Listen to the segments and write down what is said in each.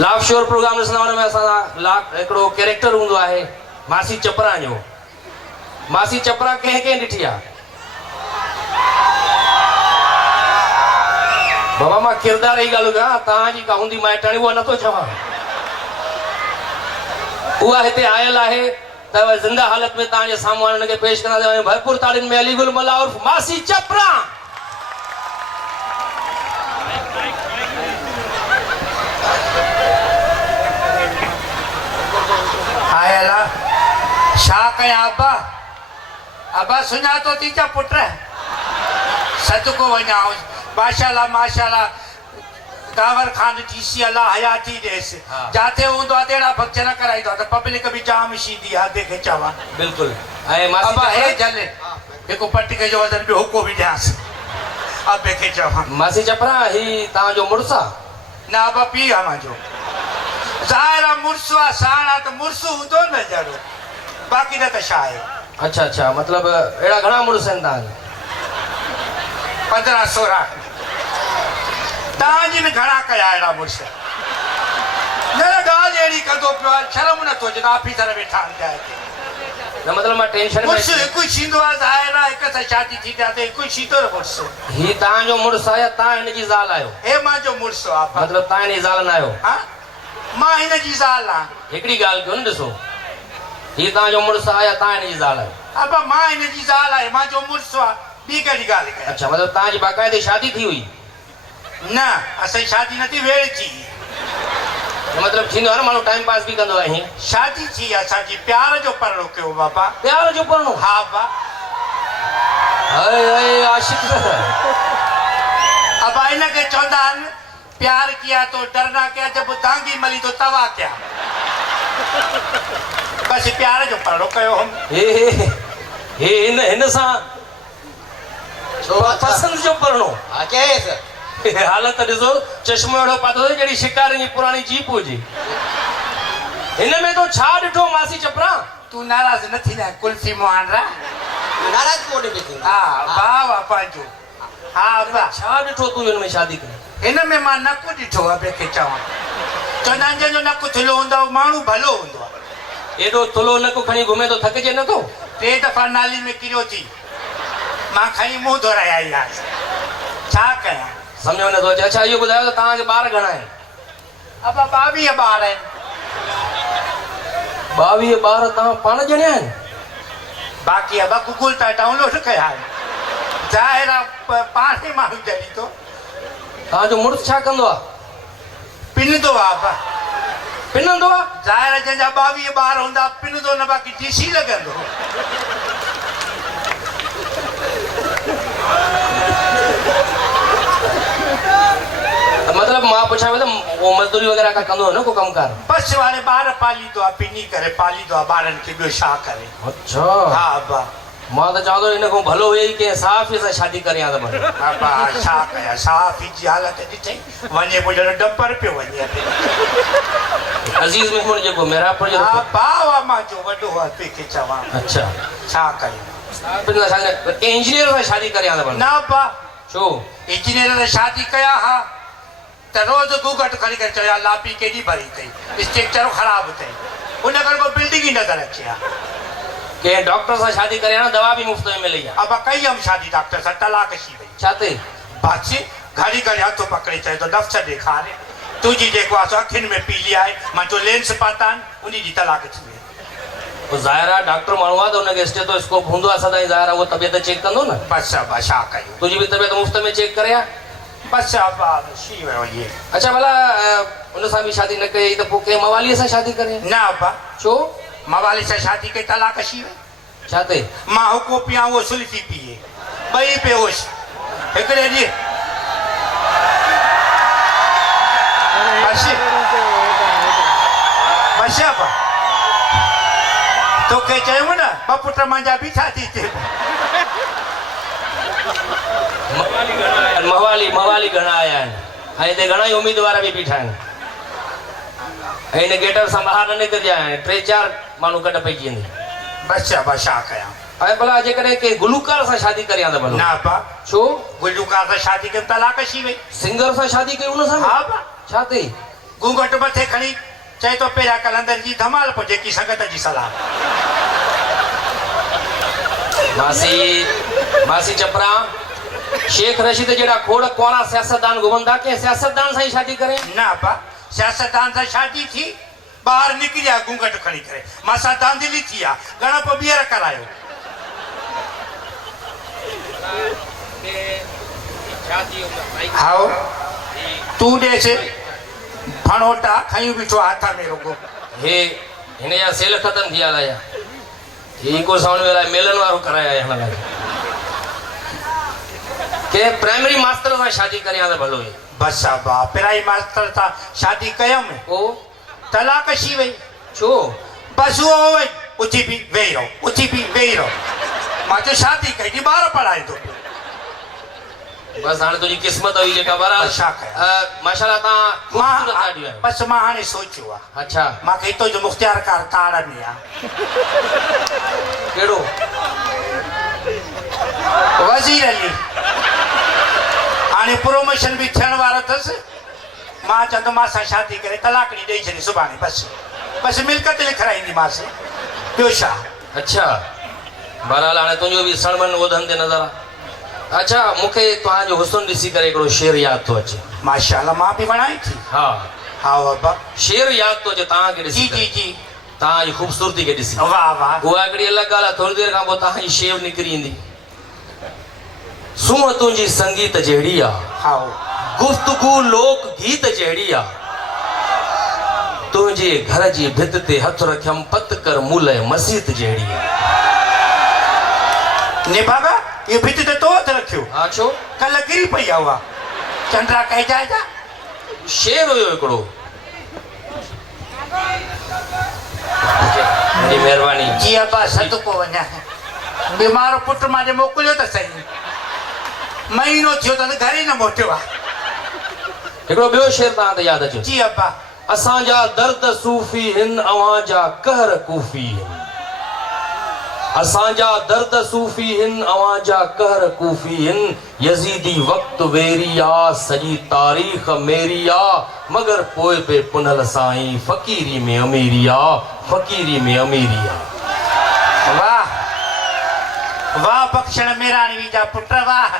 लाभ शोर प्रोग्राम ॾिसंदा में असां हिकिड़ो कैरेक्टर हूंदो आहे मासी चपरा जो। मासी चपरा कंहिं ॾिठी आहे? बाबा मां किरदार जी ॻाल्हि कयां, तव्हांजी का हूंदी माइटाणी उहा नथो चवां। उहा हिते आयल आहे त ज़िंदा हालत में तव्हांजे साम्हूं हुनखे पेश कंदासीं भरपूर ताड़ियुनि में अली गुल मला उर्फ मासी चपरा। आयल छा कयां अब्बा? अब्बा सुञातो थी चा पुट सदको वञां माशाल्लाह माशाल्लाह कावर खान टीसी अल्लाह हयाती देस जाते हूंदो आहे तेड़ा फंक्शन कराईंदो आहे त पब्लिक बि जाम शींदी आहे देखे चवां। बिल्कुलु। ऐं मासी अब्बा हे जले हिकु पटिके जो वज़न ॿियो हुको बि ॾियांसि अबे खे चवां। मासी चपरा ही तव्हांजो मुड़ुसु आहे? न अब्बा पीउ आहे मुंहिंजो। ज़ाहिर मुड़ुसु आहे साण आहे त मुड़ुसु हूंदो न ज़रूरु, बाक़ी न त छा आहे। अच्छा अच्छा, मतिलबु अहिड़ा घणा मुड़ुस आहिनि तव्हांखे? 15-16। तव्हांजी बि घणा कया अहिड़ा मुड़ुस? न ॻाल्हि अहिड़ी कंदो पियो आहे, शर्म नथो अचे ऑफिसर वेठा आहिनि। न मतिलबु मां टेंशन में मुड़ुसु हिकु थींदो आहे, ज़ाहिर आहे हिक सां शादी थी आहे त हिकु थींदो न मुड़ुसु। ही तव्हांजो मुड़ुसु आहे या तव्हां हिनजी ज़ाल आहियो? हे मुंहिंजो मुड़ुसु आहे। मतिलबु तव्हां हिनजी ज़ाल न आहियो? हा मां हिनजी ज़ाल आहियां। हिकिड़ी ॻाल्हि कयो न, ॾिसो ही तव्हांजो मुड़ुसु आहे या तव्हां हिनजी ज़ाल आहियो? अब्बा मां हिनजी ज़ाल आहे, मुंहिंजो मुड़ुसु आहे, ॿी कहिड़ी ॻाल्हि कयां? अच्छा, मतिलबु तव्हांजी बाक़ाइदे शादी थी हुई? न असांजी शादी न थी, वेड़ थी। मतिलबु थींदो आहे न माण्हू टाइम पास बि कंदो आहे हीअं। शादी थी असांजी, प्यार जो परणो कयो बाबा। प्यार जो परणो? हा बा। हाय हाय आशिक़। अब इनखे चवंदा आहिनि प्यार किया तो डरना क्या, जब दांगी मली तो तवा क्या। बस प्यार जो परणो कयो हम। हे हिन सां पसंदि जो परणो? हा केस हालत ॾिसो, चश्मो अहिड़ो पातो अथई जहिड़ी शिकारनि जी पुराणी जीप हुजे। हिन में तो छा ॾिठो मासी चपरा? तू नाराज़ न थींदा कुल्फी मोहन रा? नाराज कोन थी। हा भाउ आहे पंहिंजो। हा बा। छा ॾिठो तूं हिन में शादी करे? हिन में मां नकु ॾिठो आहे ॿिए खे चवां। चवंदा आहिनि जंहिंजो नकु थुलो हूंदो आहे माण्हू भलो हूंदो आहे। एॾो थुलो नकु खणी घुमे थो, थकिजे नथो? 3 दफ़ा नाली में किरियो थी, मां खणी मुंहुं धोराए आई आहियां, छा कयां सम्झ में नथो अचे। अच्छा इहो ॿुधायो त तव्हांखे ॿार घणा आहिनि? अब्बा 22 ॿार आहिनि। 22 ॿार तव्हां पाण ॼणिया आहिनि? बाक़ी अब्बा गूगल था डाउनलोड कया आहिनि। ज़ाहिर आहे पाण ई माण्हू जड़ी थो। तव्हांजो मुड़ुसु छा कंदो आहे? पिनंदो आहे अब्बा। पिनंदो आहे? ज़ाहिर आहे जंहिंजा 22 ॿार हूंदा पिनंदो न, बाक़ी डीसी लॻंदो। मतिलबु मां पुछां त उहो मज़दूरी वग़ैरह का कंदो न को कमकार? बस वारे ॿार पालींदो आहे, पिनी करे पालींदो आहे ॿारनि खे, ॿियो छा करे। अच्छा हा अब्बा। मां त चवां थो हिन खां भलो वेही कंहिं साफ़ी सां शादी करियां त भले। अब्बा छा कयां, साफ़ी जी हालत ॾिठई, वञे पोइ ॼण डंपर पियो वञे। अज़ीज़ मेमून जेको मेरापुर जो? हा भाउ आहे मुंहिंजो, वॾो आहे, ॿिए खे चवां। अच्छा छा कयूं? कंहिं इंजीनियर सां शादी करियां त भले? न अब्बा। छो? इंजीनियर सां शादी कया हा त रोज़ गूगट खणी करे चयो लापी केॾी भरी अथई, स्ट्रक्चर ख़राबु अथई, उन करे को बिल्डिंग ई नज़र अचे हा। कंहिं डॉक्टर सां शादी करियां न, दवा बि मुफ़्त में मिली आहे? अब्बा कई हम शादी डॉक्टर सां, तलाक थी वई। छा ते? बस घड़ी घड़ी हथ पकड़े चए थो नफ़्स ॾेखारे, तुंहिंजी जेको आहे अखियुनि में पीली आहे, मां चयो लेंस पाता आहिनि, उन जी तलाक थी वई। पोइ ज़ाहिर आहे डॉक्टर माण्हू आहे त हुनखे स्टेथोस्कोप हूंदो आहे सदाईं, ज़ाहिर आहे उहो तबियत चेक कंदो न। बसि अब्बा छा कयूं, तुंहिंजी बि तबियत मुफ़्त में चेक करे आ? बसि अब्बा थी वियो इहे। अच्छा भला उन सां बि शादी न कई त पोइ कंहिं मवालीअ सां शादी करे? न अब्बा। छो? मवाली सां शादी कई, तलाक थी वई। छा ते? मां हुको पियां, उहो सुल्फी पीए, ॿई बेहोश हिकिड़े ॾींहुं। बसि अब्बा तोखे चयूं न ॿ पुट मुंहिंजा बीठा थी थिए। मवाली घणा आया आहिनि ऐं हिते घणा ई उमेदवार बि बीठा आहिनि ऐं हिन गेट सां ॿाहिरि न निकिरजा आहिनि, 3-4 माण्हू गॾु पइजी वेंदी। बसि अब्बा छा कयां? ऐं भला जेकॾहिं कंहिं गुलूकार सां शादी करियां त भला? न अब्बा। छो? गुलूकार सां शादी कई, तलाक थी वई। सिंगर सां शादी कई उन सां? हा अब्बा। छा ते? घूंघट मथे खणी चए तो पहिरियां कलंदर जी धमाल पोइ जेकी संगत जी सलाह। मासी चपरा शेख रशीद जड़ा खोड़ कोरा सियासतदान घुमंदा के सियासतदान सां शादी करें ना पा सियासतदान सां शादी थी ॿाहिरि निकिरिया घूंघट खणी करे मासां धांधली थी आहे गणप ॿीहर करायो। हाओ तूं ॾेसि फणोटा खयूं बीठो हथ में रुगो हे हिन जा सेल ख़तम थी विया या ही को साउंड वाला मेलन वारो कराया हिन लाइ के प्राइमरी मास्टर सां शादी करियां त भलो है बस बा पिराई मास्टर सां शादी कयमि ओ तलाक शी वई छो बस उहो वई उथी बि वेही रहो उथी बि वेही रहो मां चयो शादी कई थी ॿार पढ़ाईंदो बस हाणे तुंहिंजी क़िस्मत हुई जेका बराबर छा कयां? माशाल्लाह तव्हां ख़ूबसूरत ॾाढियूं आहियो। बस मां हाणे सोचियो आहे अच्छा मूंखे हितो जो मुख़्तियार कार ताड़ में आहे कहिड़ो वज़ीर अली हाणे प्रोमोशन बि थियण वारो अथसि मां चवंदो मां सां शादी करे तलाकड़ी ॾेई छॾी सुभाणे बस बस मिल्कत लिखाराईंदीमांसि ॿियो छा। अच्छा बहरहाल हाणे तुंहिंजो बि सणमन ओधनि ते नज़र आहे। अच्छा मूंखे तव्हांजो हुस्न ॾिसी करे हिकिड़ो शेर यादि थो अचे। माशाल्लाह मां बि वणाई थी हा हा बाबा शेर यादि थो अचे तव्हांखे ॾिसी जी करे। जी जी तव्हांजी ख़ूबसूरती खे ॾिसी वाह वाह उहा हिकिड़ी अलॻि ॻाल्हि आहे थोरी देरि खां पोइ तव्हांजी शेव निकिरी ईंदी। सूंहं तुंहिंजी संगीत जहिड़ी आहे हाओ गुफ़्तगू लोक गीत जहिड़ी आहे तुंहिंजे घर जी भित ते हथ रखियमि पत कर मूल मस्जिद जहिड़ी आहे। ने बाबा ये भित ते तो हथ रखियो हा छो कल्ह किरी पई आहे उहा चंद्रा कहिजाए जा शेर हुयो हिकिड़ो जी महिरबानी जी अब्बा सदको वञा बीमार पुट मां मोकिलियो त सही महीनो थियो त घर ई न मोटियो आहे। हिकिड़ो ॿियो शेर तव्हां ते यादि अचे जी अब्बा असांजा दर्द सूफ़ी हिन अवांजा कहर कूफ़ी हिन असांजा दर्द सूफ़ी हिन अवांजा कहर कूफ़ी हिन यज़ीदी वक़्तु वेरी आ सॼी तारीख़ मेरी आ मगर पोइ पे पुनल साईं फ़क़ीरी में अमीरी आ फ़क़ीरी में अमीरी आ। वाह वाह बख्शण मेराणी जा पुट वाह।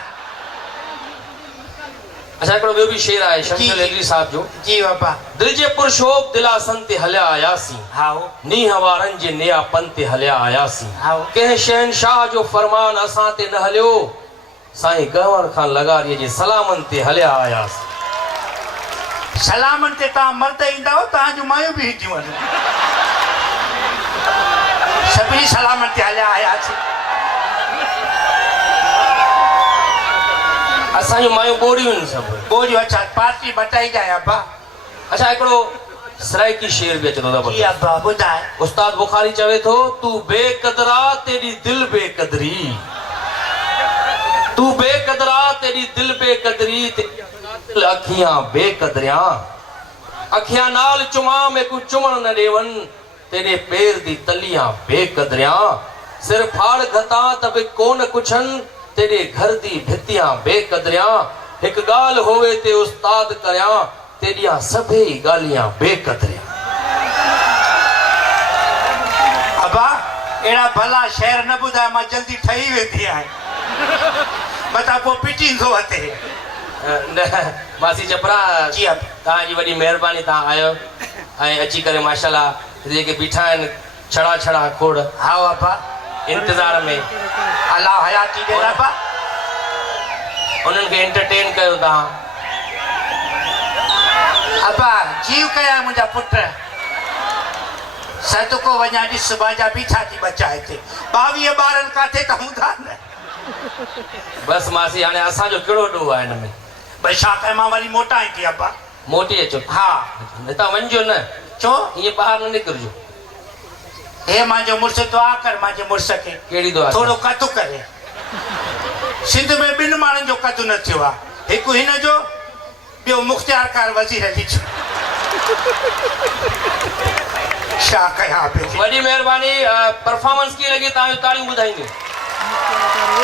अच्छा हिकिड़ो ॿियो बि शेर आहे शमशल हेदरी साहब जो जी बाबा दिल जे पुरशोक दिलासन ते हलिया आयासीं हाओ नीह वारनि जे नियापन ते हलिया आयासीं हाओ कंहिं शहनशाह जो फरमान असां ते न हलियो साईं गंवर खां लगारीअ जे सलामनि ते हलिया आयासीं। सलामनि ते तव्हां मर्द ईंदा हो तव्हां मायूं बि ईंदियूं आहिनि सभिनी सलामनि ते हलिया आयासीं। असांजूं मायूं ॿोड़ियूं आहिनि सभु बोझ अच्छा पार्टी बटाई जाए अब्बा। अच्छा हिकिड़ो सराइकी शेर बि अचे थो जी ज़बरदस्त अब्बा ॿुधाए उस्ताद बुखारी चवे थो तू बेक़दरा तेरी दिल बेक़दरी तू बेक़दरा तेरी दिल बेक़दरी तेरी अखियां बेक़दरियां अखियां नाल चुमा में को चुमण न ॾेवन तेरे पैर दी तलियां बेक़दरियां सिर फाड़ घता त बि कोन कुछन तेरे घर दी भितियां बेक़दरियां हिक ॻाल्हि होवे ते उस्ताद करियां तेरियां सभई ॻाल्हियां बेक़दरियां। अब्बा अहिड़ा भला शहर न ॿुधाए मां जल्दी ठही वेंदी आहियां मथां पोइ पिटींदो हथे। मासी चपरा जी अब्बा तव्हांजी वॾी महिरबानी तव्हां आयो ऐं अची करे माशाल्लाह जेके बीठा आहिनि छड़ा छड़ा खोड़ हाओ अब्बा इंतज़ार में अल्लाह हयाती ॾे अब्बा उन्हनि खे एंटरटेन कयो तव्हां। अब्बा जीव कया मुंहिंजा पुट सदको वञा ॾिस बाजा बीठा थी बचा हिते 22 ॿारनि काथे त हूंदा न बसि मासी हाणे असांजो कहिड़ो ॾोह आहे हिन में भई छा कयां मां वरी मोटाई थी अब्बा। मोटी अचो हा हितां वञिजो न छो ईअं ॿाहिरि न निकिरजो। हे मुंहिंजो मुड़ुसु दुआ कर मुंहिंजे मुड़ुस खे कहिड़ी दुआ थोरो कदु करे सिंध में 2 माण्हुनि जो कदु न थियो आहे हिकु हिन जो ॿियो मुख़्तियार कार वज़ीर अली जो छा कयां वॾी महिरबानी परफॉर्मेंस कीअं लॻी तव्हांजो तालियूं ॿुधाईंदियूं।